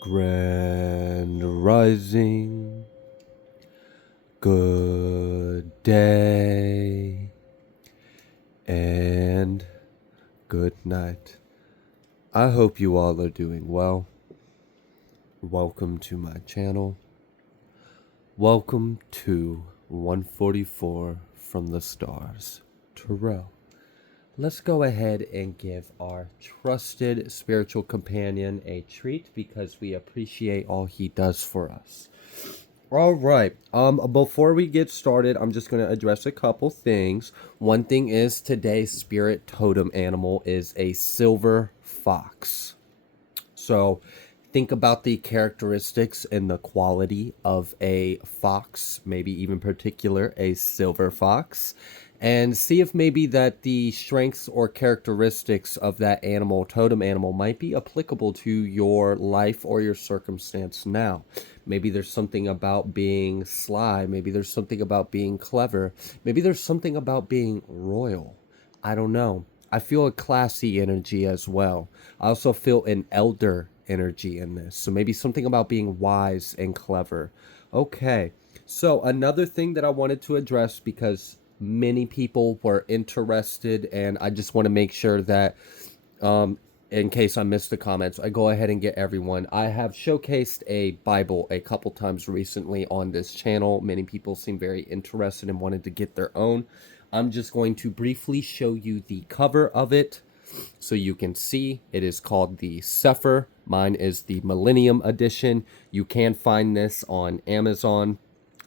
Grand Rising, good day, and good night. I hope you all are doing well. Welcome to my channel. Welcome to 144 from the stars, Terrell. Let's go ahead and give our trusted spiritual companion a treat because we appreciate all he does for us. All right. Before we get started, I'm just going to address a couple things. One thing is today's spirit totem animal is a silver fox. So think about the characteristics and the quality of a fox, maybe even particular a silver fox, and see if maybe that the strengths or characteristics of that animal, totem animal, might be applicable to your life or your circumstance now. Maybe there's something about being sly, maybe there's something about being clever, maybe there's something about being royal. I don't know. I feel a classy energy as well. I also feel an elder energy in this. So maybe something about being wise and clever. Okay. So another thing that I wanted to address because many people were interested, and I just want to make sure that in case I missed the comments, I go ahead and get everyone. I have showcased a Bible a couple times recently on this channel. Many people seem very interested and wanted to get their own. I'm just going to briefly show you the cover of it so you can see. It is called the Sefer. Mine is the Millennium Edition. You can find this on Amazon.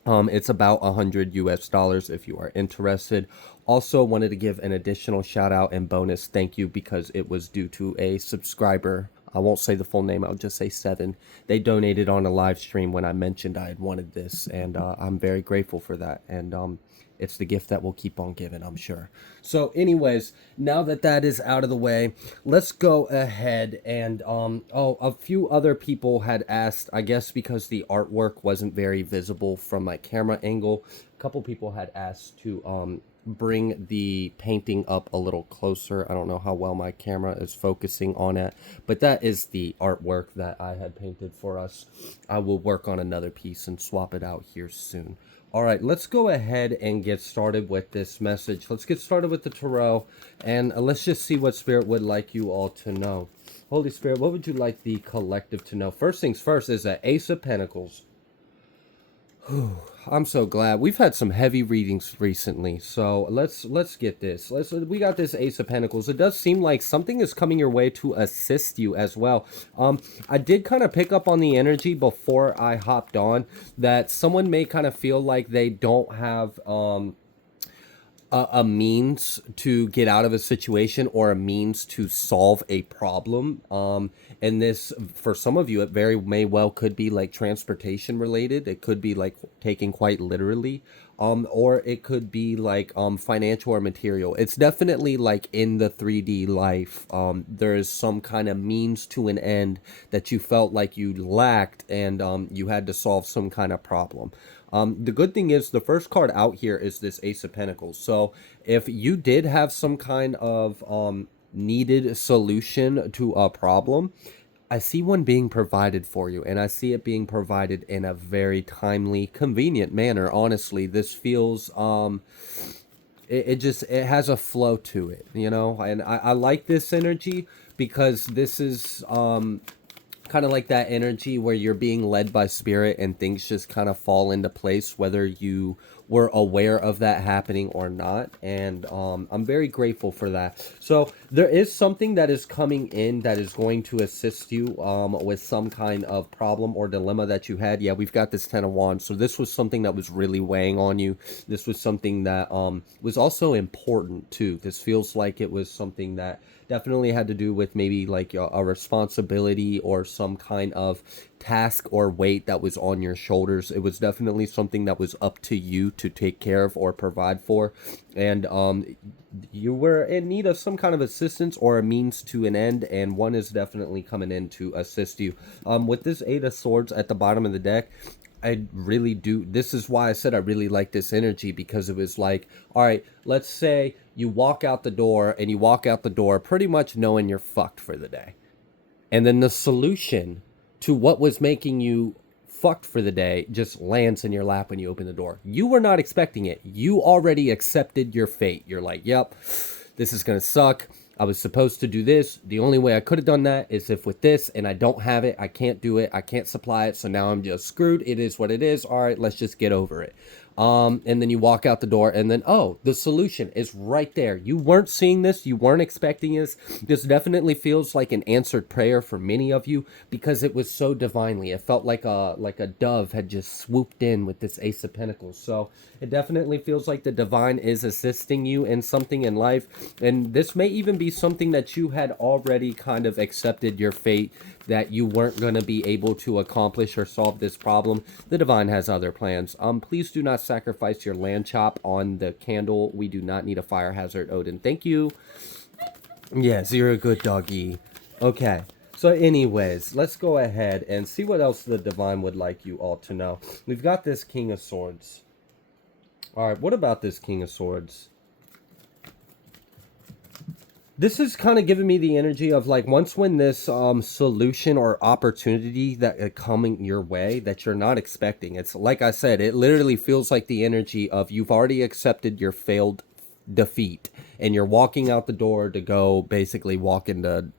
It's about $100 if you are interested. Also wanted to give an additional shout out and bonus thank you because it was due to a subscriber. I won't say the full name, I'll just say 7. They donated on a live stream when I mentioned I had wanted this, and I'm very grateful for that. And it's the gift that will keep on giving, I'm sure. So anyways, now that that is out of the way, let's go ahead and a few other people had asked, I guess because the artwork wasn't very visible from my camera angle, a couple people had asked to bring the painting up a little closer. I don't know how well my camera is focusing on it, but that is the artwork that I had painted for us. I will work on another piece and swap it out here soon. All right, let's go ahead and get started with this message. Let's get started with the tarot, and let's just see what Spirit would like you all to know. Holy Spirit, what would you like the collective to know? First things first is the Ace of Pentacles. I'm so glad. We've had some heavy readings recently, so let's get this. We got this Ace of Pentacles. It does seem like something is coming your way to assist you as well. I did kind of pick up on the energy before I hopped on that someone may kind of feel like they don't have a means to get out of a situation or a means to solve a problem. And this, for some of you, it very may well could be like transportation related. It could be like taken quite literally. Or it could be like financial or material. It's definitely like in the 3D life. There is some kind of means to an end that you felt like you lacked, and you had to solve some kind of problem. The good thing is the first card out here is this Ace of Pentacles. So if you did have some kind of needed solution to a problem, I see one being provided for you, and I see it being provided in a very timely, convenient manner. Honestly, this feels it has a flow to it, you know, and I like this energy because this is kind of like that energy where you're being led by spirit and things just kind of fall into place whether you were aware of that happening or not. And I'm very grateful for that. So there is something that is coming in that is going to assist you with some kind of problem or dilemma that you had. Yeah, we've got this 10 of Wands. So this was something that was really weighing on you. This was something that was also important too. This feels like it was something that definitely had to do with maybe like a responsibility or some kind of task or weight that was on your shoulders. It was definitely something that was up to you to take care of or provide for, and you were in need of some kind of assistance or a means to an end, and one is definitely coming in to assist you. With this 8 of Swords at the bottom of the deck, I really do. This is why I said I really like this energy, because it was like, all right, let's say you walk out the door and you walk out the door pretty much knowing you're fucked for the day. And then the solution to what was making you fucked for the day just lands in your lap when you open the door. You were not expecting it. You already accepted your fate. You're like, yep, this is going to suck. I was supposed to do this. The only way I could have done that is if with this, and I don't have it, I can't do it, I can't supply it, so now I'm just screwed. It is what it is. All right, let's just get over it. And then you walk out the door, and then, oh, the solution is right there. You weren't seeing this. You weren't expecting this. This definitely feels like an answered prayer for many of you because it was so divinely. It felt like a dove had just swooped in with this Ace of Pentacles. So it definitely feels like the divine is assisting you in something in life. And this may even be something that you had already kind of accepted your fate, that you weren't going to be able to accomplish or solve this problem. The divine has other plans. Please do not sacrifice your land chop on the candle. We do not need a fire hazard, Odin. Thank you. Yes, you're a good doggy. Okay. So anyways, let's go ahead and see what else the divine would like you all to know. We've got this King of Swords. All right, what about this King of Swords? This is kind of giving me the energy of like once when this solution or opportunity that coming your way that you're not expecting. It's like I said, it literally feels like the energy of you've already accepted your failed defeat and you're walking out the door to go basically walk into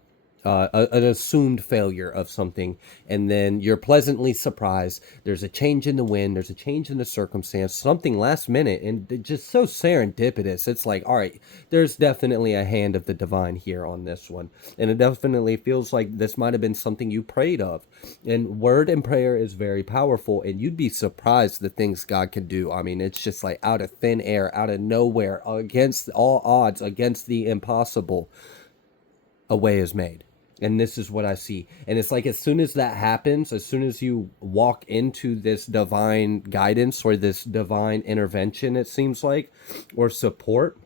an assumed failure of something, and then you're pleasantly surprised. There's a change in the wind, there's a change in the circumstance, something last minute, and just so serendipitous. It's like, all right, there's definitely a hand of the divine here on this one, and it definitely feels like this might have been something you prayed of. And word and prayer is very powerful, and you'd be surprised the things God can do. I mean, it's just like out of thin air, out of nowhere, against all odds, against the impossible, a way is made. And this is what I see. And it's like as soon as that happens, as soon as you walk into this divine guidance or this divine intervention, it seems like, or support,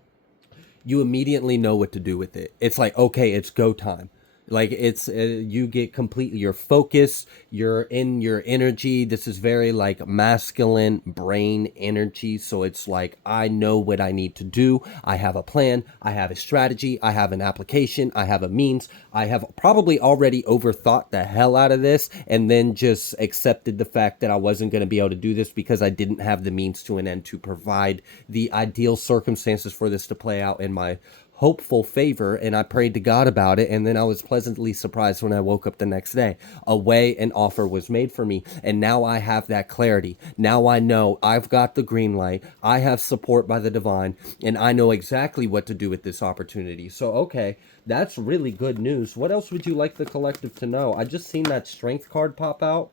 you immediately know what to do with it. It's like, okay, it's go time. Like it's you get completely your focus, you're in your energy. This is very like masculine brain energy. So it's like, I know what I need to do. I have a plan, I have a strategy, I have an application, I have a means. I have probably already overthought the hell out of this and then just accepted the fact that I wasn't going to be able to do this because I didn't have the means to an end to provide the ideal circumstances for this to play out in my hopeful favor, and I prayed to God about it, and then I was pleasantly surprised when I woke up the next day. A way and offer was made for me, and now I have that clarity. Now I know I've got the green light, I have support by the divine, and I know exactly what to do with this opportunity. So okay, that's really good news. What else would you like the collective to know? I just seen that strength card pop out,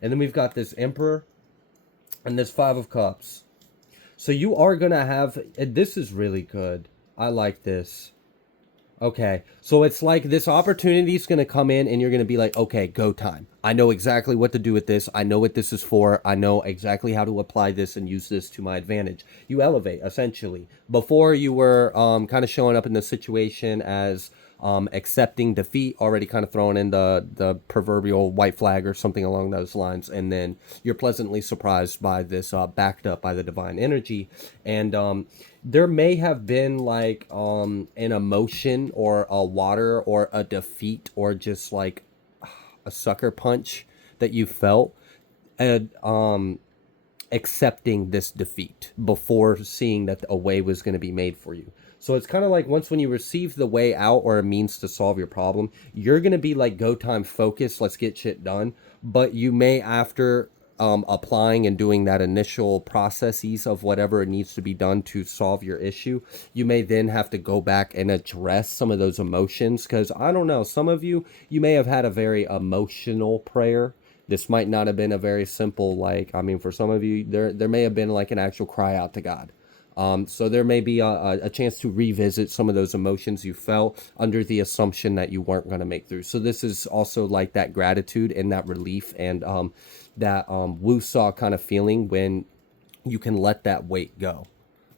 and then we've got this Emperor and this Five of Cups. So you are gonna have, this is really good. I like this. Okay, so it's like this opportunity is going to come in and you're going to be like, okay, go time. I know exactly what to do with this. I know what this is for. I know exactly how to apply this and use this to my advantage. You elevate, essentially. Before you were kind of showing up in the situation as accepting defeat, already kind of throwing in the proverbial white flag or something along those lines, and then you're pleasantly surprised by this backed up by the divine energy. And there may have been like an emotion or a water or a defeat or just like a sucker punch that you felt and accepting this defeat before seeing that a way was going to be made for you. So it's kind of like once when you receive the way out or a means to solve your problem, you're going to be like, go time focused, let's get shit done. But you may, after applying and doing that initial processes of whatever it needs to be done to solve your issue, you may then have to go back and address some of those emotions. Because I don't know, some of you may have had a very emotional prayer. This might not have been a very simple, like, I mean, for some of you, there may have been like an actual cry out to God. So there may be a chance to revisit some of those emotions you felt under the assumption that you weren't going to make through. So this is also like that gratitude and that relief and that woo-saw kind of feeling when you can let that weight go.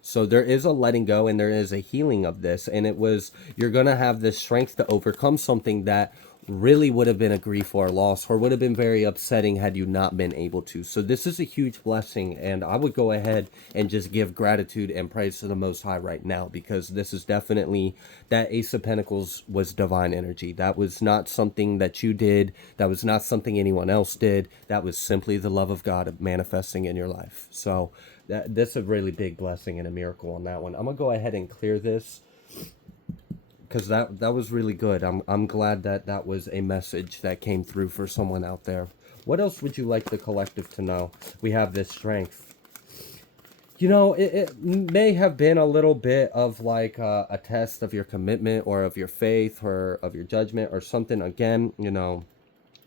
So there is a letting go and there is a healing of this. And it was, you're going to have the strength to overcome something that really would have been a grief or a loss, or would have been very upsetting had you not been able to. So this is a huge blessing, and I would go ahead and just give gratitude and praise to the Most High right now, because this is definitely, that Ace of Pentacles was divine energy. That was not something that you did. That was not something anyone else did. That was simply the love of God manifesting in your life. So that's a really big blessing and a miracle on that one. I'm gonna go ahead and clear this, because that was really good. I'm glad that that was a message that came through for someone out there. What else would you like the collective to know? We have this strength. You know, it may have been a little bit of like a test of your commitment or of your faith or of your judgment or something. Again, you know,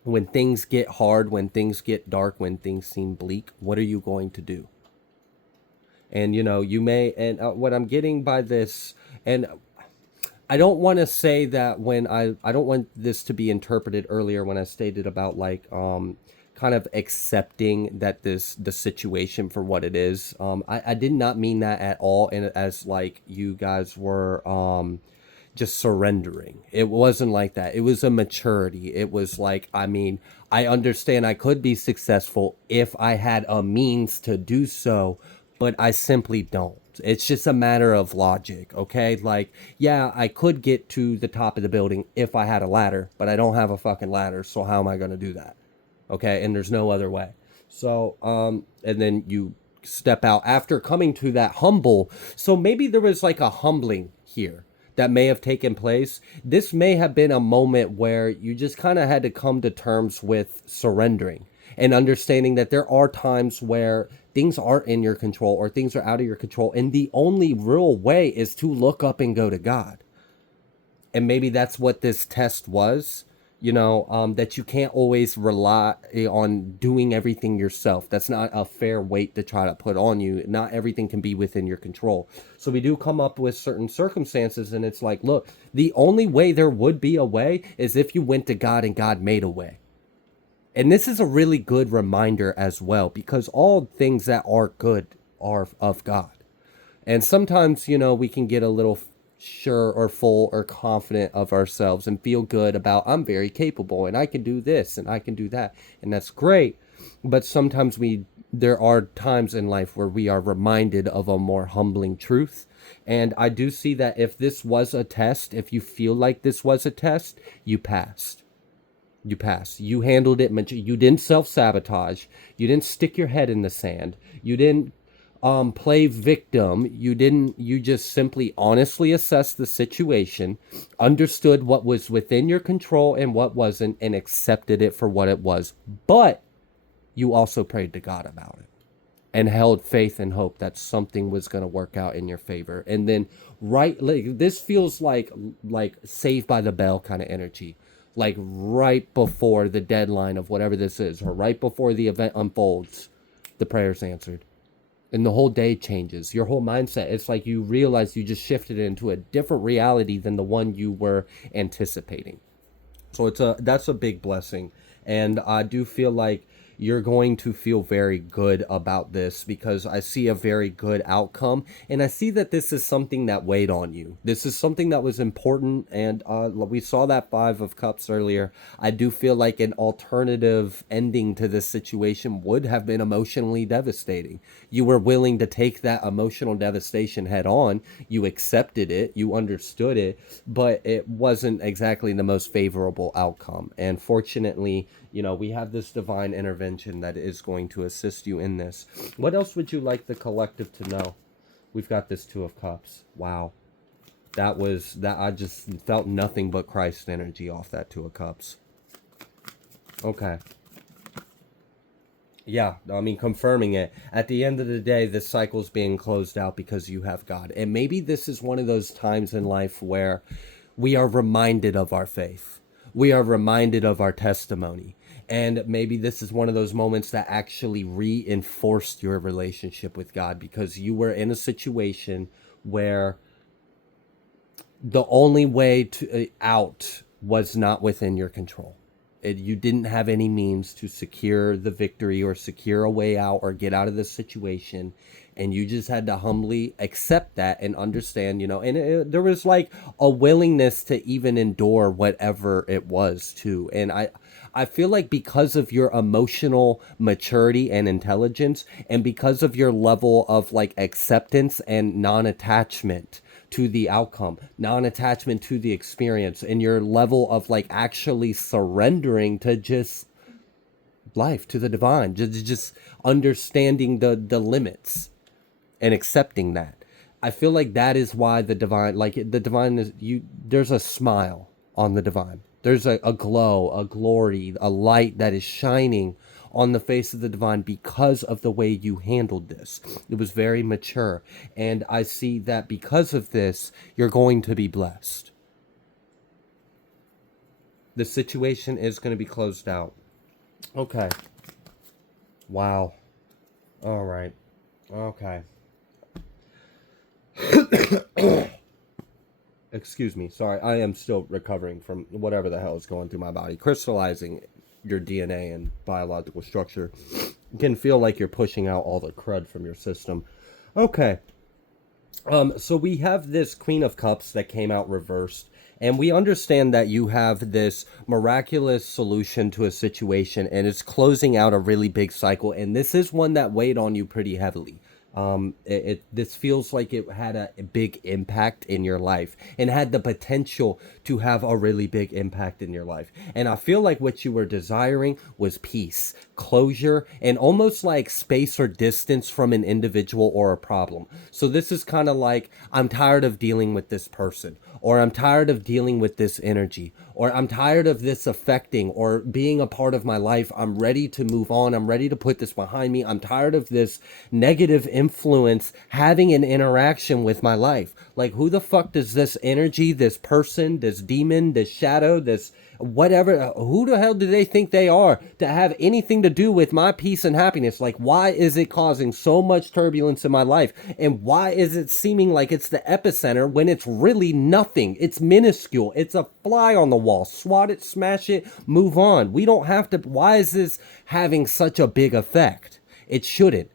when things get hard, when things get dark, when things seem bleak, what are you going to do? And, you know, you may, and what I'm getting by this, and I don't want to say that when I don't want this to be interpreted earlier when I stated about like kind of accepting that the situation for what it is. I did not mean that at all, and as like you guys were just surrendering. It wasn't like that. It was a maturity. It was like, I mean, I understand I could be successful if I had a means to do so, but I simply don't. It's just a matter of logic, okay? Like, yeah, I could get to the top of the building if I had a ladder, but I don't have a fucking ladder, so how am I going to do that? Okay? And there's no other way. So, and then you step out after coming to that humble. So maybe there was like a humbling here that may have taken place. This may have been a moment where you just kind of had to come to terms with surrendering and understanding that there are times where things aren't in your control or things are out of your control. And the only real way is to look up and go to God. And maybe that's what this test was, you know, that you can't always rely on doing everything yourself. That's not a fair weight to try to put on you. Not everything can be within your control. So we do come up with certain circumstances, and it's like, look, the only way there would be a way is if you went to God and God made a way. And this is a really good reminder as well, because all things that are good are of God. And sometimes, you know, we can get a little sure or full or confident of ourselves and feel good about, I'm very capable and I can do this and I can do that. And that's great. But sometimes there are times in life where we are reminded of a more humbling truth. And I do see that if this was a test, if you feel like this was a test, you passed. You passed. You handled it. You didn't self-sabotage. You didn't stick your head in the sand. You didn't play victim. You just simply honestly assessed the situation, understood what was within your control and what wasn't, and accepted it for what it was. But you also prayed to God about it and held faith and hope that something was going to work out in your favor. And then like, this feels like Saved by the Bell kind of energy. Like right before the deadline of whatever this is, or right before the event unfolds, the prayer's answered. And the whole day changes. Your whole mindset, it's like you realize you just shifted into a different reality than the one you were anticipating. So that's a big blessing. And I do feel like you're going to feel very good about this, because I see a very good outcome. And I see that this is something that weighed on you. This is something that was important. And we saw that 5 of Cups earlier. I do feel like an alternative ending to this situation would have been emotionally devastating. You were willing to take that emotional devastation head on. You accepted it. You understood it. But it wasn't exactly the most favorable outcome. And fortunately, you know, we have this divine intervention that is going to assist you in this. What else would you like the collective to know? We've got this 2 of Cups. Wow. That I just felt nothing but Christ energy off that 2 of Cups. Okay. Yeah, I mean, confirming it. At the end of the day, this cycle's being closed out because you have God. And maybe this is one of those times in life where we are reminded of our faith. We are reminded of our testimony. And maybe this is one of those moments that actually reinforced your relationship with God, because you were in a situation where the only way to out was not within your control. You didn't have any means to secure the victory or secure a way out or get out of this situation. and you just had to humbly accept that and understand, you know, and there was like a willingness to even endure whatever it was too. And I feel like because of your emotional maturity and intelligence, and because of your level of like acceptance and non-attachment to the outcome, non-attachment to the experience, and your level of like actually surrendering to just life, to the divine, just understanding the limits and accepting that. I feel like that is why the divine, like the divine is you. There's a smile on the divine. There's a glow, a glory, a light that is shining on the face of the divine because of the way you handled this. It was very mature, and I see that because of this, you're going to be blessed. The situation is going to be closed out. Okay. Wow. All right. Okay. Excuse me. Sorry. I am still recovering from whatever the hell is going through my body. Crystallizing your DNA and biological structure can feel like you're pushing out all the crud from your system. Okay. So we have this Queen of Cups that came out reversed, and we understand that you have this miraculous solution to a situation, and it's closing out a really big cycle, and this is one that weighed on you pretty heavily. This feels like it had a big impact in your life and had the potential to have a really big impact in your life. And I feel like what you were desiring was peace, closure, and almost like space or distance from an individual or a problem. So this is kind of like, I'm tired of dealing with this person, or I'm tired of dealing with this energy, or I'm tired of this affecting or being a part of my life. I'm ready to move on. I'm ready to put this behind me. I'm tired of this negative influence having an interaction with my life. Like, who the fuck does this energy, this person, this demon, this shadow, this whatever, who the hell do they think they are to have anything to do with my peace and happiness? Like, why is it causing so much turbulence in my life? And why is it seeming like it's the epicenter when it's really nothing? It's minuscule. It's a fly on the wall. Swat it, smash it, move on. We don't have to. Why is this having such a big effect? It shouldn't.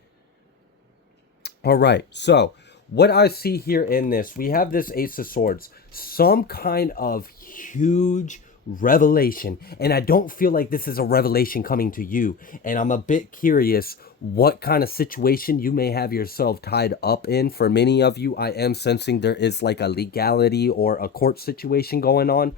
All right, so what I see here in this, we have this Ace of Swords, some kind of huge revelation, and I don't feel like this is a revelation coming to you, and I'm a bit curious what kind of situation you may have yourself tied up in. For many of you, I am sensing there is like a legality or a court situation going on.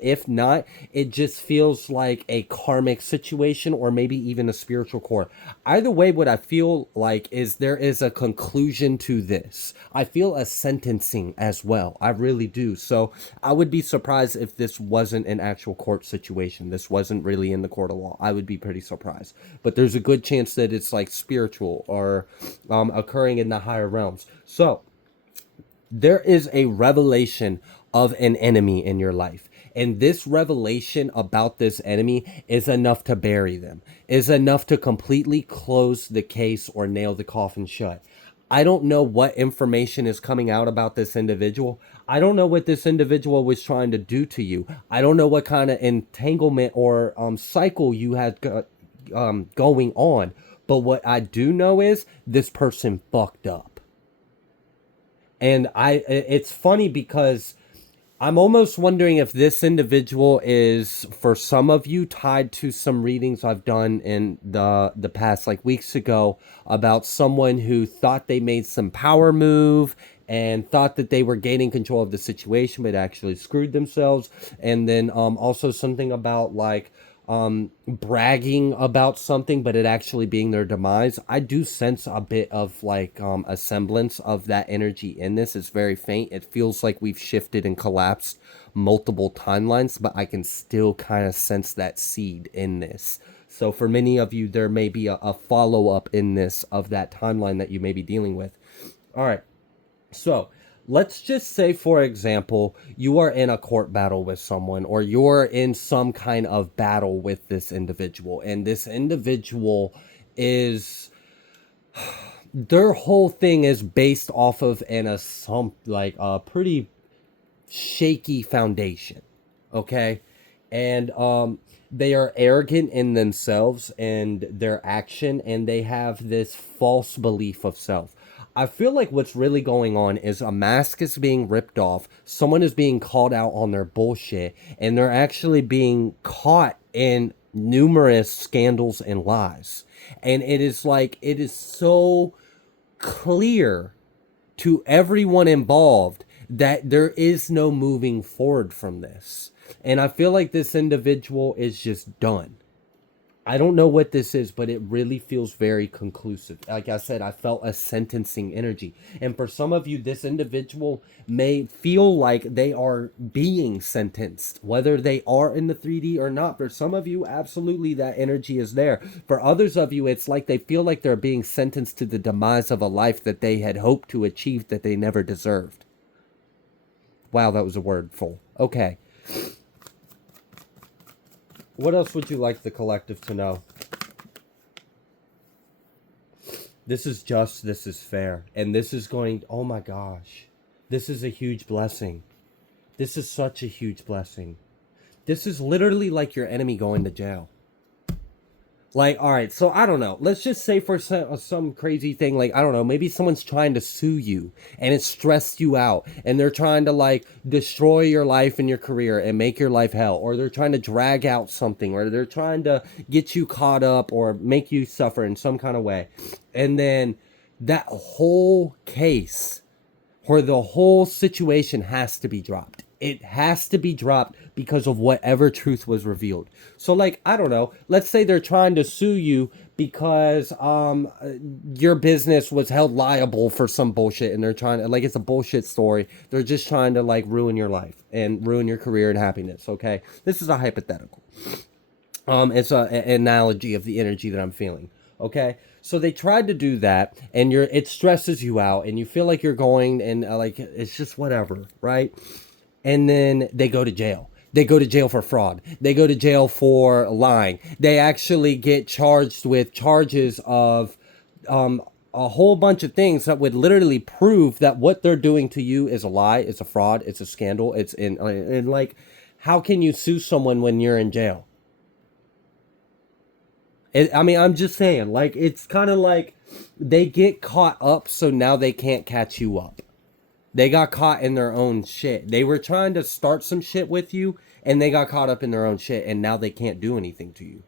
If not, it just feels like a karmic situation or maybe even a spiritual court. Either way, what I feel like is there is a conclusion to this. I feel a sentencing as well. I really do. So I would be surprised if this wasn't an actual court situation. This wasn't really in the court of law. I would be pretty surprised. But there's a good chance that it's like spiritual or occurring in the higher realms. So there is a revelation of an enemy in your life. And this revelation about this enemy is enough to bury them, is enough to completely close the case or nail the coffin shut. I don't know what information is coming out about this individual. I don't know what this individual was trying to do to you. I don't know what kind of entanglement or cycle you had going on. But what I do know is this person fucked up. And it's funny because I'm almost wondering if this individual is, for some of you, tied to some readings I've done in the past, like weeks ago, about someone who thought they made some power move and thought that they were gaining control of the situation, but actually screwed themselves. And then also something about like bragging about something, but it actually being their demise. I do sense a bit of like a semblance of that energy in this. It's very faint. It feels like we've shifted and collapsed multiple timelines, but I can still kind of sense that seed in this. So for many of you, there may be a follow-up in this of that timeline that you may be dealing with. All right. So let's just say, for example, you are in a court battle with someone, or you're in some kind of battle with this individual, and this individual is, their whole thing is based off of like a pretty shaky foundation, okay? And they are arrogant in themselves and their action, and they have this false belief of self. I feel like what's really going on is a mask is being ripped off. Someone is being called out on their bullshit, and they're actually being caught in numerous scandals and lies. And it is like, it is so clear to everyone involved that there is no moving forward from this. And I feel like this individual is just done. I don't know what this is, but it really feels very conclusive. Like I said, I felt a sentencing energy. And for some of you, this individual may feel like they are being sentenced, whether they are in the 3D or not. For some of you, absolutely that energy is there. For others of you, it's like they feel like they're being sentenced to the demise of a life that they had hoped to achieve that they never deserved. Wow, that was a word full. Okay. What else would you like the collective to know? This is just, this is fair. And this is going, oh my gosh. This is a huge blessing. This is such a huge blessing. This is literally like your enemy going to jail. Like, all right, so I don't know. Let's just say for some crazy thing, like, I don't know, maybe someone's trying to sue you and it stressed you out and they're trying to like destroy your life and your career and make your life hell, or they're trying to drag out something, or they're trying to get you caught up or make you suffer in some kind of way. And then that whole case or the whole situation has to be dropped. It has to be dropped because of whatever truth was revealed. So like, I don't know, let's say they're trying to sue you because your business was held liable for some bullshit, and they're trying to, like, it's a bullshit story. They're just trying to like ruin your life and ruin your career and happiness, okay? This is a hypothetical. It's an analogy of the energy that I'm feeling. Okay, so they tried to do that, and it stresses you out, and you feel like you're going, and like it's just whatever, right? And then they go to jail. They go to jail for fraud. They go to jail for lying. They actually get charged with charges of a whole bunch of things that would literally prove that what they're doing to you is a lie, it's a fraud, it's a scandal, it's in, and like, how can you sue someone when you're in jail? I mean, I'm just saying, like, it's kind of like they get caught up, so now they can't catch you up. They got caught in their own shit. They were trying to start some shit with you, and they got caught up in their own shit, and now they can't do anything to you.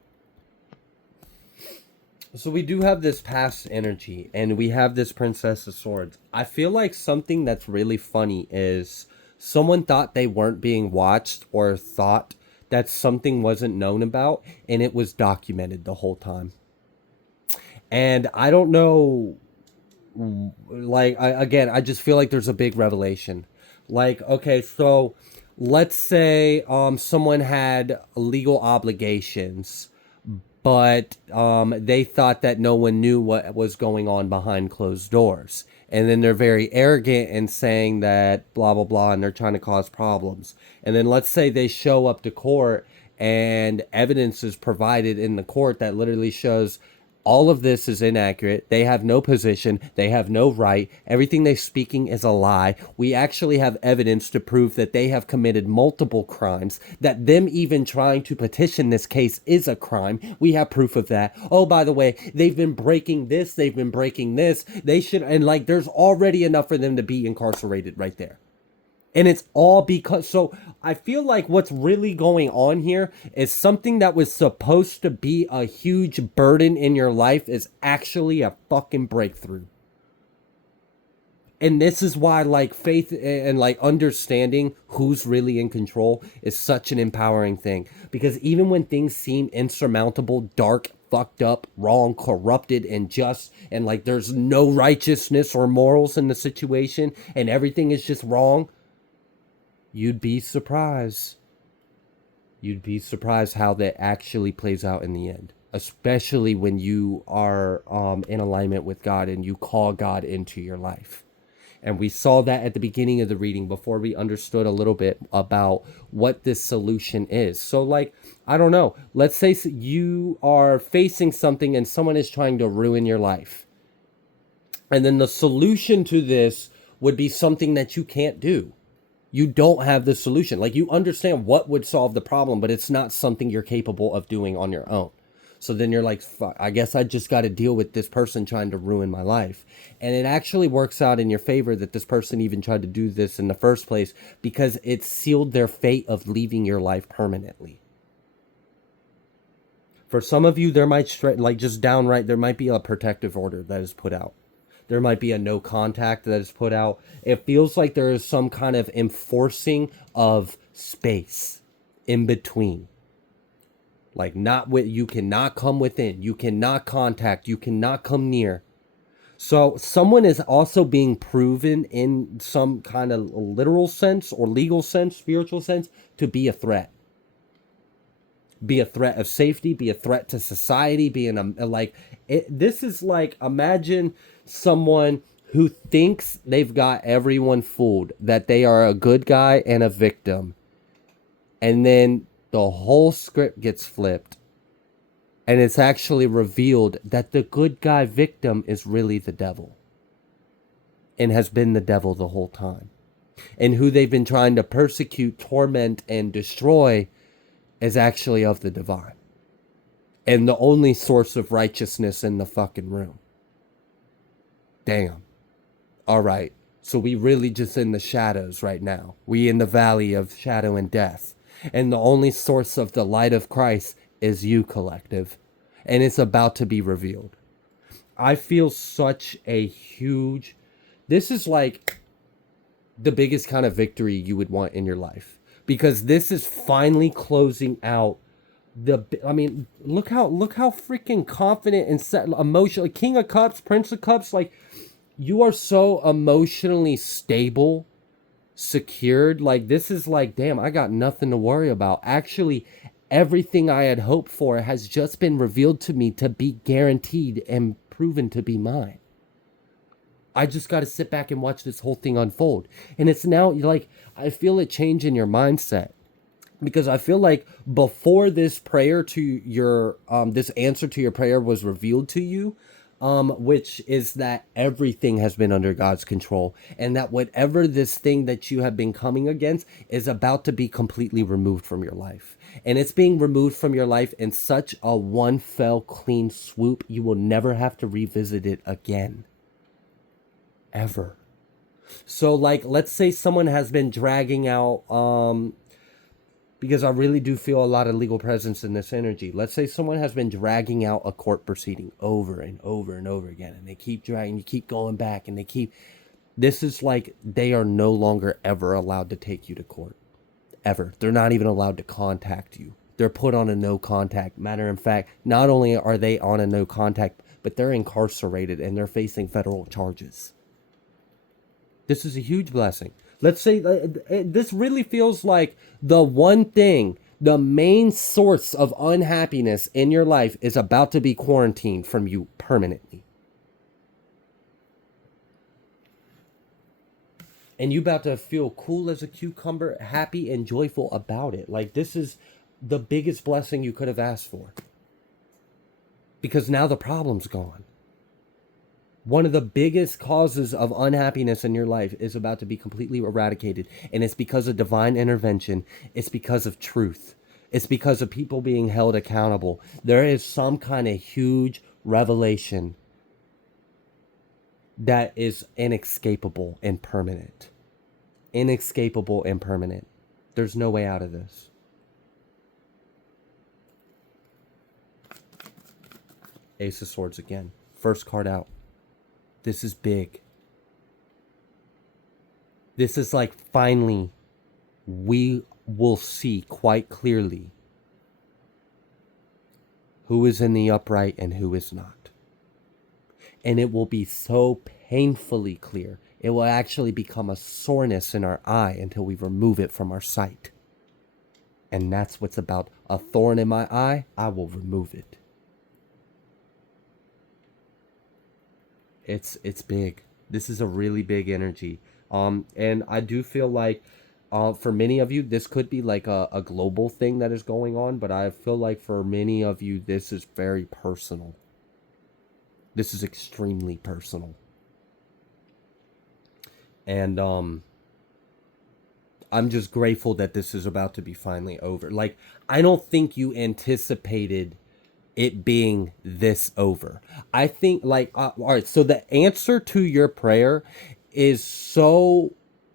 So we do have this past energy, and we have this Princess of Swords. I feel like something that's really funny is someone thought they weren't being watched, or thought that something wasn't known about, and it was documented the whole time. And I don't know, like, I just feel like there's a big revelation. Like, okay, so let's say someone had legal obligations, but they thought that no one knew what was going on behind closed doors. And then they're very arrogant in saying that blah, blah, blah, and they're trying to cause problems. And then let's say they show up to court and evidence is provided in the court that literally shows all of this is inaccurate. They have no position. They have no right. Everything they're speaking is a lie. We actually have evidence to prove that they have committed multiple crimes, that them even trying to petition this case is a crime. We have proof of that. Oh, by the way, they've been breaking this. They've been breaking this. They should, and like, there's already enough for them to be incarcerated right there. And it's all because, so I feel like what's really going on here is something that was supposed to be a huge burden in your life is actually a fucking breakthrough. And this is why, like, faith and like understanding who's really in control is such an empowering thing. Because even when things seem insurmountable, dark, fucked up, wrong, corrupted, and just, and like there's no righteousness or morals in the situation and everything is just wrong, you'd be surprised. You'd be surprised how that actually plays out in the end. Especially when you are in alignment with God and you call God into your life. And we saw that at the beginning of the reading before we understood a little bit about what this solution is. So like, I don't know. Let's say you are facing something and someone is trying to ruin your life. And then the solution to this would be something that you can't do. You don't have the solution. Like, you understand what would solve the problem, but it's not something you're capable of doing on your own. So then you're like, fuck, I guess I just got to deal with this person trying to ruin my life. And it actually works out in your favor that this person even tried to do this in the first place, because it sealed their fate of leaving your life permanently. For some of you, there might, like, just downright, there might be a protective order that is put out. There might be a no contact that is put out. It feels like there is some kind of enforcing of space in between. Like, not with, you cannot come within, you cannot contact, you cannot come near. So someone is also being proven in some kind of literal sense or legal sense, spiritual sense, to be a threat. Be a threat of safety, be a threat to society, being like, this is like, imagine someone who thinks they've got everyone fooled, that they are a good guy and a victim. And then the whole script gets flipped. And it's actually revealed that the good guy victim is really the devil. And has been the devil the whole time. And who they've been trying to persecute, torment, and destroy is actually of the divine. And the only source of righteousness in the fucking room. Damn. Alright. So we really just in the shadows right now. We in the valley of shadow and death. And the only source of the light of Christ is you, collective. And it's about to be revealed. I feel such a huge... This is like the biggest kind of victory you would want in your life. Because this is finally closing out the... I mean, look how freaking confident and set, emotional... King of Cups, Prince of Cups, like, you are so emotionally stable, secured. Like, this is like, damn, I got nothing to worry about. Actually, everything I had hoped for has just been revealed to me to be guaranteed and proven to be mine. I just got to sit back and watch this whole thing unfold. And it's now like, I feel a change in your mindset, because I feel like before this prayer to your, this answer to your prayer was revealed to you, which is that everything has been under God's control, and that whatever this thing that you have been coming against is about to be completely removed from your life. And it's being removed from your life in such a one fell clean swoop, you will never have to revisit it again. Ever. So, like, let's say someone has been dragging out, because I really do feel a lot of legal presence in this energy. Let's say someone has been dragging out a court proceeding over and over and over again, and they keep dragging, you keep going back, and they keep... This is like, they are no longer ever allowed to take you to court. Ever. They're not even allowed to contact you. They're put on a no contact. Matter of fact, not only are they on a no contact, but they're incarcerated and they're facing federal charges. This is a huge blessing. Let's say this really feels like the one thing, the main source of unhappiness in your life is about to be quarantined from you permanently. And you about to feel cool as a cucumber, happy and joyful about it. Like, this is the biggest blessing you could have asked for. Because now the problem's gone. One of the biggest causes of unhappiness in your life is about to be completely eradicated. And it's because of divine intervention. It's because of truth. It's because of people being held accountable. There is some kind of huge revelation that is inescapable and permanent. Inescapable and permanent. There's no way out of this. Ace of Swords again. First card out. This is big. This is like, finally, we will see quite clearly who is in the upright and who is not. And it will be so painfully clear. It will actually become a soreness in our eye until we remove it from our sight. And that's what's about. A thorn in my eye, I will remove it. It's big. This is a really big energy. And I do feel like for many of you, this could be like a global thing that is going on, but I feel like for many of you, this is very personal. This is extremely personal. And I'm just grateful that this is about to be finally over. Like, I don't think you anticipated it being this over. I think like all right, so the answer to your prayer is so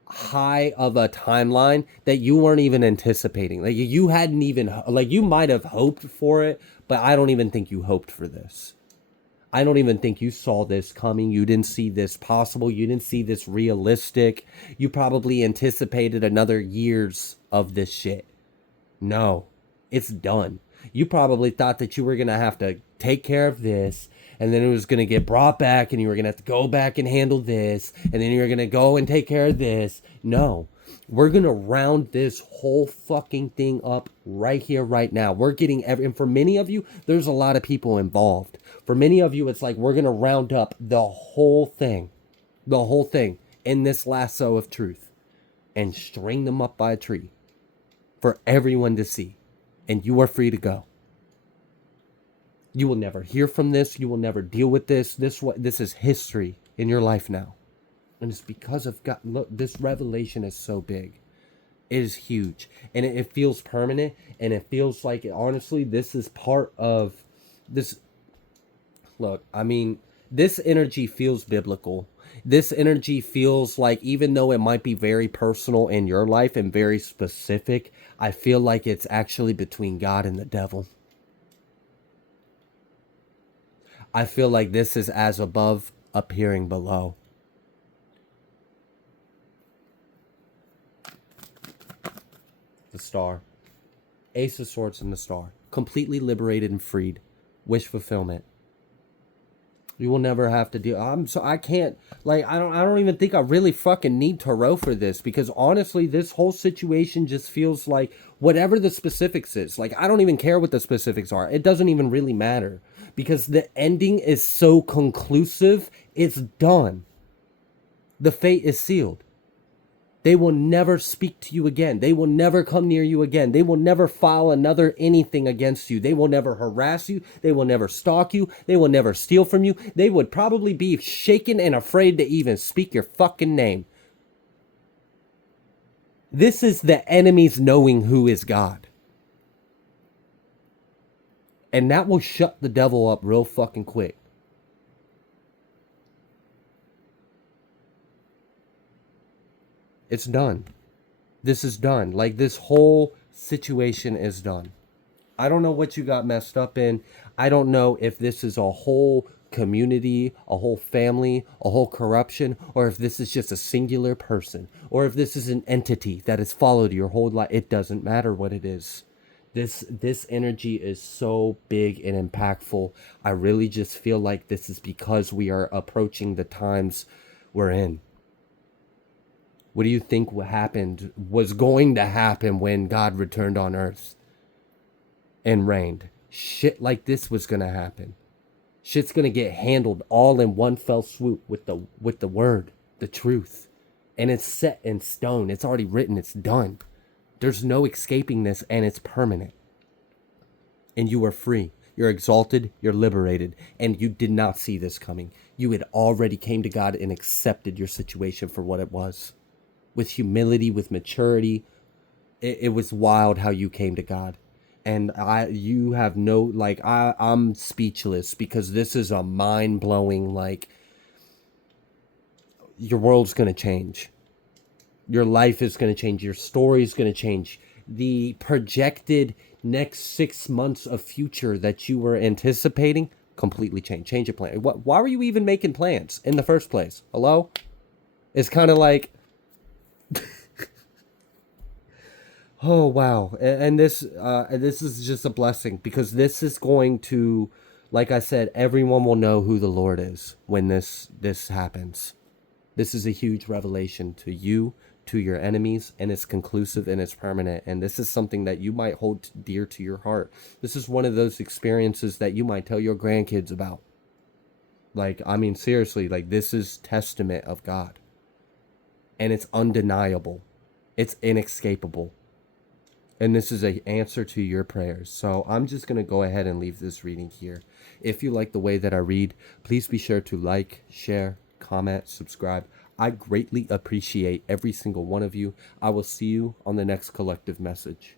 high of a timeline that you weren't even anticipating. Like you hadn't even like you might have hoped for it, but I don't even think you hoped for this. I don't even think you saw this coming. You didn't see this possible. You didn't see this realistic. You probably anticipated another years of this shit. No, it's done. You probably thought that you were going to have to take care of this, and then it was going to get brought back, and you were going to have to go back and handle this, and then you were going to go and take care of this. No, we're going to round this whole fucking thing up right here, right now. We're getting and for many of you, there's a lot of people involved. For many of you, it's like we're going to round up the whole thing in this lasso of truth and string them up by a tree for everyone to see, and you are free to go. You will never hear from this. You will never deal with this. This is history in your life now, and it's because of God. Look, this revelation is so big. It is huge, and it feels permanent, and it feels like honestly, this is part of this. Look, I mean, this energy feels biblical. This energy feels like, even though it might be very personal in your life and very specific, I feel like it's actually between God and the devil. I feel like this is as above appearing below. The star. Ace of Swords and the star. Completely liberated and freed. Wish fulfillment. You will never have to deal. I can't, like, I don't even think I really fucking need tarot for this, because honestly, this whole situation just feels like whatever the specifics is. Like, I don't even care what the specifics are. It doesn't even really matter, because the ending is so conclusive. It's done. The fate is sealed. They will never speak to you again. They will never come near you again. They will never file another anything against you. They will never harass you. They will never stalk you. They will never steal from you. They would probably be shaken and afraid to even speak your fucking name. This is the enemies knowing who is God. And that will shut the devil up real fucking quick. It's done. This is done. Like, this whole situation is done. I don't know what you got messed up in. I don't know if this is a whole community, a whole family, a whole corruption, or if this is just a singular person, or if this is an entity that has followed your whole life. It doesn't matter what it is. This energy is so big and impactful. I really just feel like this is because we are approaching the times we're in. What do you think was going to happen when God returned on earth and reigned? Shit like this was going to happen. Shit's going to get handled all in one fell swoop with the word, the truth. And it's set in stone. It's already written. It's done. There's no escaping this, and it's permanent. And you are free. You're exalted. You're liberated. And you did not see this coming. You had already came to God and accepted your situation for what it was. With humility, with maturity. It was wild how you came to God. And you have no, like, I'm speechless, because this is a mind-blowing, like, your world's going to change. Your life is going to change. Your story is going to change. The projected next 6 months of future that you were anticipating completely changed. Change your plan. Why were you even making plans in the first place? Hello? It's kind of like... Oh, wow. And this is just a blessing, because this is going to, like I said, everyone will know who the Lord is when this happens. This is a huge revelation to you, to your enemies, and it's conclusive and it's permanent. And this is something that you might hold dear to your heart. This is one of those experiences that you might tell your grandkids about. Like, I mean, seriously, like, this is testament of God. And it's undeniable. It's inescapable. And this is an answer to your prayers. So I'm just going to go ahead and leave this reading here. If you like the way that I read, please be sure to like, share, comment, subscribe. I greatly appreciate every single one of you. I will see you on the next collective message.